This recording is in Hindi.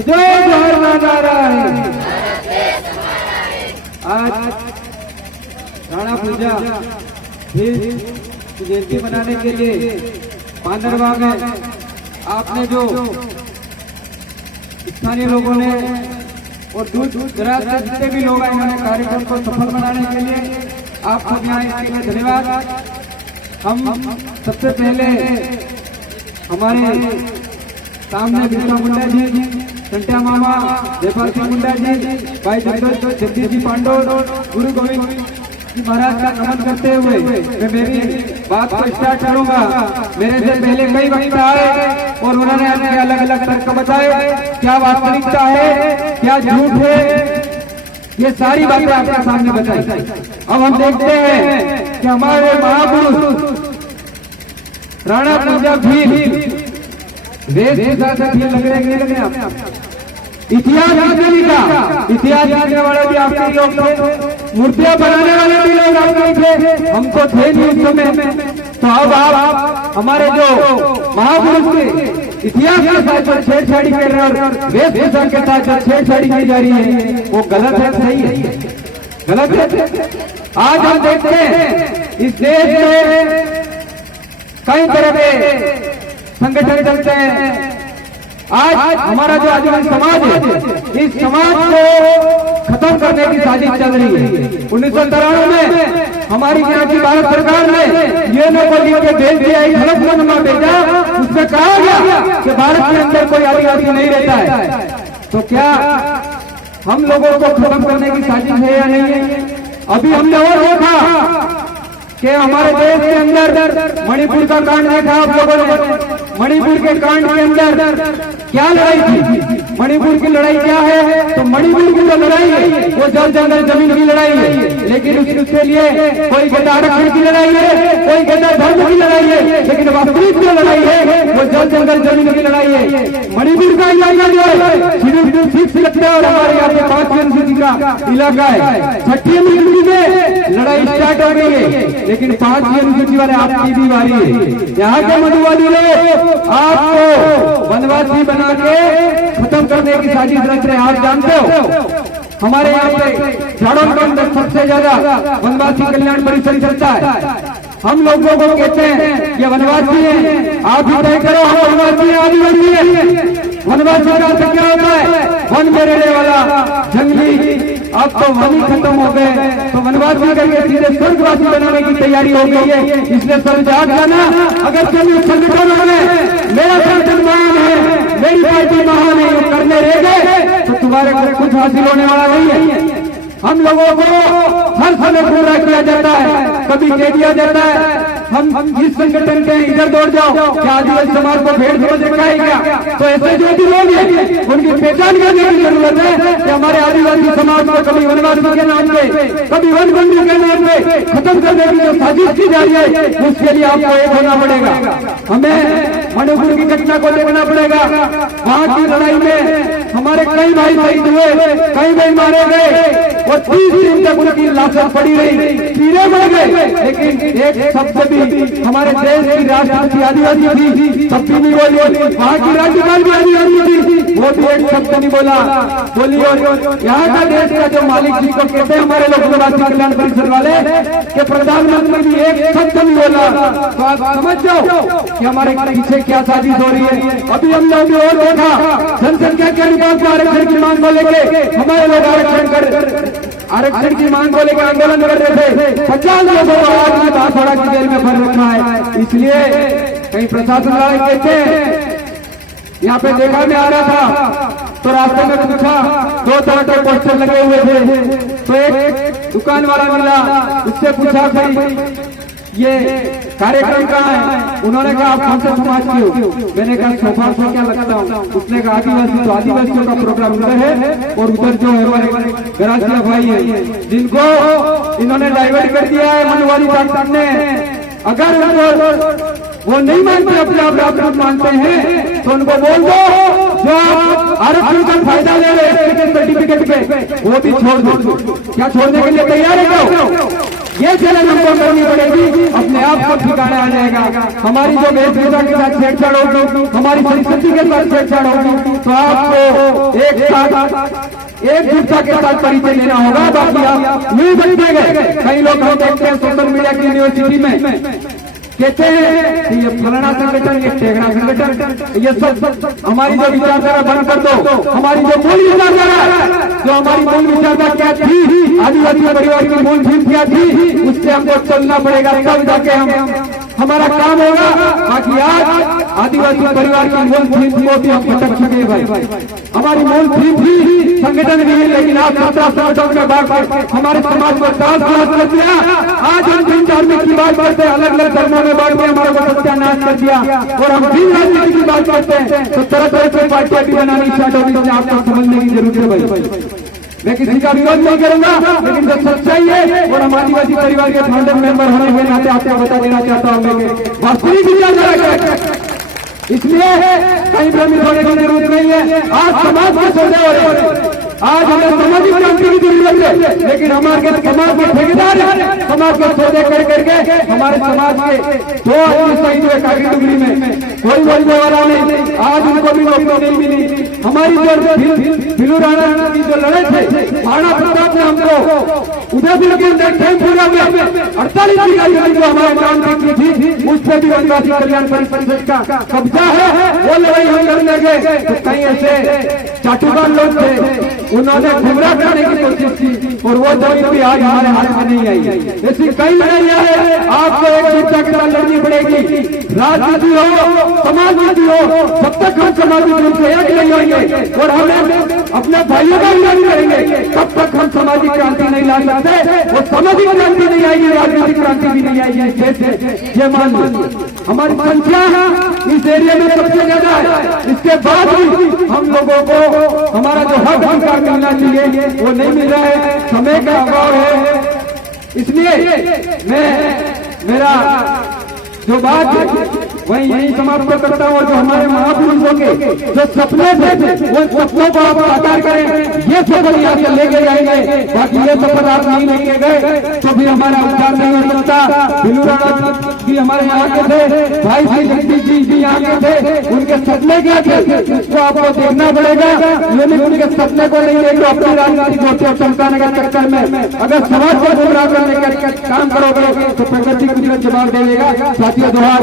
जय नारायण। आज राणा पूजा जयंती मनाने के लिए पांडरवा में आपने जो स्थानीय लोगों ने और दूर दराज से जितने भी लोग आए उन्होंने कार्यक्रम को सफल बनाने के लिए आप सब यहाँ आने के लिए धन्यवाद। हम सबसे पहले हमारे सामने बिरसा मुंडा जी, संट्या मामा, जयपाल सिंह मुंडा जी, भाई जगदीश जी पांडव, गुरु गोविंद जी महाराज का नमन करते हुए मैं मेरी बात को स्टार्ट करूंगा। मेरे से पहले कई वक्ता आए और उन्होंने अपने अलग अलग तर्क बताए, क्या वास्तविकता है क्या झूठ है, ये सारी बातें आपके सामने बताई। अब हम देखते हैं कि हमारे महापुरुष राणा पूजा भी लग रहे आप इतिहास लिखने लिखा, इतिहास लिखने वाले भी आपके लोग थे, मूर्तियां बनाने वाले भी लोग आपके थे, हमको थे नहीं उस समय। तो अब आप हमारे जो महापुरुष के इतिहास के साथ जो छेड़छाड़ी कर रहे हैं और वेशभूषा के साथ जो छेड़छाड़ी की जा रही है वो गलत है, सही है? गलत है। आज हम देखते हैं इस देश में कई तरह के संगठन चलते हैं। आज हमारा जो आदिवासी समाज है, इस समाज को खत्म करने की साजिश चल रही है। 1993 में हमारी यहाँ की भारत सरकार ने ये नौकरी के भेज दिया, एक हलफनामा भेजा, उसमें कहा गया कि भारत के अंदर कोई आदिवासी नहीं रहता है। तो क्या हम लोगों को खत्म करने की साजिश है या नहीं है? अभी हमने और देखा कि हमारे देश के अंदर मणिपुर का कांड देखा आप लोगों ने। मणिपुर के कांड के अंदर क्या लड़ाई थी? मणिपुर की लड़ाई क्या है? तो मणिपुर की जो लड़ाई है वो जल जंगल जमीन की लड़ाई है, लेकिन उसके लिए कोई कहता आरक्षण की लड़ाई है, कोई कहता धर्म की लड़ाई है, लेकिन वास्तविक जो लड़ाई है वो जल जंगल जमीन की लड़ाई है। मणिपुर का इलाका जो है सिर्फ लगता है और हमारे यहाँ पे 5 अनुसूची का इलाका है। 6ठी अनुसूची में लड़ाई स्टार्ट हो गई है, लेकिन 5वीं अनुसूची वाले आपकी भी बारी है। यहाँ के मधुवादी लोग आपको वनवासी बना के खत्म करने की साजिश रच रहे हैं। आप जानते हो हमारे यहाँ पे झाड़ों के अंदर सबसे ज्यादा वनवासी कल्याण परिषद चलता है। हम लोगों को कहते हैं ये वनवासी है, आप ही तय करो हम वनवासी है आदिवासी है। वनवासी का अर्थ क्या होता है? वन में रहने वाला जंगली। अब तो वन ही खत्म हो गए, तो वनवासी करके सीधे स्वर्गवासी बनाने की तैयारी हो गई है। इसलिए सब जाग जाना, अगर कोई संगठनों में मेरा संगठन महान है, मेरी पार्टी महान है, ये करने रह गए तो तुम्हारे को कुछ हासिल होने वाला नहीं है। हम लोगों को हर समय पूरा किया जाता है, कभी कह दिया जाता है हम जिस संगठन के इधर दौड़ जाओ, क्या आदिवासी समाज को भेड़ समझ रखा है क्या? तो ऐसे जो भी लोग हैं उनकी पहचान करने की जरूरत है कि हमारे आदिवासी समाज को कभी वनवासी के नाम पे, कभी वन बंदी के नाम पे खत्म करने की जो साजिश की जा रही है, उसके लिए आपको एक होना पड़ेगा। हमें मणिपुर की घटना को देखना पड़ेगा। वहां की लड़ाई में हमारे कई भाई शहीद हुए, कई भाई मारे गए और 30 दिन तक उनकी लाशें पड़ी रही, कीड़े मर गए, लेकिन एक शब्द भी हमारे देश की राष्ट्रपति आदिवासी थी, तब भी नहीं बोली। वहाँ की राज्यपाल भी आदिवासी थी, वो भी एक शब्द नहीं बोली। और यहाँ का देश का जो मालिक जिसको कहते हैं हमारे लोग वनवासी कल्याण परिषद वाले, के प्रधानमंत्री भी एक शब्द नहीं बोला। तो आप समझ जाओ कि हमारे पीछे क्या साजिश हो रही है। अभी हम लोग और देखा जनसंख्या के अनुपात में आरक्षण की मांग को लेके हमारे लोग आरक्षण की मांग को लेकर आंदोलन कर रहे थे। 50 लोगों को आज बांसवाड़ा की जेल में भर रखा है। इसलिए कहीं प्रशासन वाले कहते हैं, यहाँ पे देखा में आ रहा था तो रास्ते में पूछा, 2 टमाटर पोस्टर लगे हुए थे, तो एक दुकान वाला मिला, उससे पूछा भाई ये कार्यक्रम कहाँ है? उन्होंने कहा आप कौन से समाज के हो? मैंने कहा सोफा से क्या लगता हूँ? उसने कहा आदिवासी। तो आदिवासियों का प्रोग्राम उधर है और उधर जो है हमारे गरासिया भाई है, जिनको इन्होंने डाइवर्ट कर दिया है मनवादी ताकत ने। अगर उनको वो नहीं मानते, अपने आप राजपूत मानते हैं, तो उनको बोल दो जो आरक्षण का फायदा ले रहे हैं सर्टिफिकेट पे, वो भी छोड़ दो। क्या छोड़ने के लिए तैयार है? ये चलन हमको करनी पड़ेगी, अपने आप को ठिकाना आ जाएगा। हमारी जो वेशभूषा के साथ छेड़छाड़ होगी, हमारी संस्कृति के साथ छेड़छाड़ होगी, तो आपको एक साथ एकजुटता के साथ परिचय लेना होगा। बाकी आप न्यूज बनते गए, कई लोग हम देखते हैं सोशल मीडिया की यूनिवर्सिटी में कहते हैं कि ये फलाना संगठन, ये टेगड़ा संगठन, ये सब हमारी जो विचारधारा बंद कर दो। हमारी जो मूल विचारधारा, जो हमारी मूल विचारधारा क्या थी, आदिवासी परिवार की मूल थीम क्या थी, उससे हमको चलना पड़ेगा, तब जाके हमारा काम होगा। बाकी आज आदिवासी परिवार की मूल थीम को भी हम भटक चुके भाई। हमारी मूल थीम थी संगठन भी है, लेकिन आप 17 संगठन में बांट हमारे समाज को कर दिया। आज हम तीन धार्मिक की बात करते हैं, अलग अलग धर्मों में बांट के हमारे को सत्यानाश कर दिया, और हम तीन राजनीति की बात करते हैं तो तरह तरह से पार्टियां भी बनानी स्टार्ट होगी। जिसे आपको समझने की जरूरत है भाई। मैं किसी का विरोध नहीं करूंगा, लेकिन जो सच्चाई है और हम आदिवासी परिवार के फाउंडर मेंबर होने हुए नाते आपको बता देना चाहता हूं मैं वास्तविक विचारधारा क्या है। इसलिए कहीं भ्रमित होने की जरूरत नहीं है। आज समाज में सौदे हो रहे हैं, आज हमें सामाजिक क्रांति की जरूरत है, लेकिन हमारे समाज के ठेकेदार समाज के सौदे कर करके हमारे समाज के 2 आदमी शहीद हुए काफी डुगरी में, कोई बोलने वाला नहीं। आज उनको भी नौकरी नहीं मिली। हमारी जो भिलू राणा की जो लड़े थे, महाराणा प्रताप ने हमको उदयपुर के खेमपुरा में 48 की जो हमारे नाम की थी, उस पर भी आदिवासी कल्याण परिषद का कब्जा है। वो लड़ाई हम लड़ने गए तो कई ऐसे चाटुकार लोग थे, उन्होंने गुमराह करने की कोशिश की, और वो जमीन भी आज हमारे हाथ में नहीं आई। ऐसी कई लड़ाइयां हैं, आपको एक शिक्षा के साथ लड़नी पड़ेगी। राजनीति हो, समाजनीति हो, जब तक हम समाजिक रूप से एक नहीं होंगे और हमें अपने भाइयों का विरोध करेंगे, तब तक हम सामाजिक क्रांति नहीं ला सकते। और सामाजिक क्रांति नहीं आएगी, राजनीतिक क्रांति भी नहीं आएगी। ये मान लो हमारी संख्या इस एरिया में सबसे ज्यादा है, इसके बाद भी हम लोगों को हमारा जो हक अधिकार मिलना चाहिए वो नहीं मिल रहा है, समय का अभाव है। इसलिए मेरा जो बात है वही यही समाप्त करता हूँ। जो हमारे महापुरुषों के जो सपने थे, वो सपनों को आप साकार करें, ये सफर यहाँ से लेके जाएंगे। बाकी ये सफर आप नहीं लेके गए तो भी हमारा उद्धार नहीं हो सकता। भिलू राणा भी हमारे यहाँ के थे, भाई श्री जगदीश जी भी यहाँ के थे, उनके सपने क्या थे उसको आपको देखना पड़ेगा। लेकिन उनके सपने को नहीं देख, अपनी राजनीतिक मोर्चे चमकाने के चक्कर में अगर समाज को गुमराह करने का काम करोगे तो प्रगति कुछ जवाब देगा। साथियों, दोहा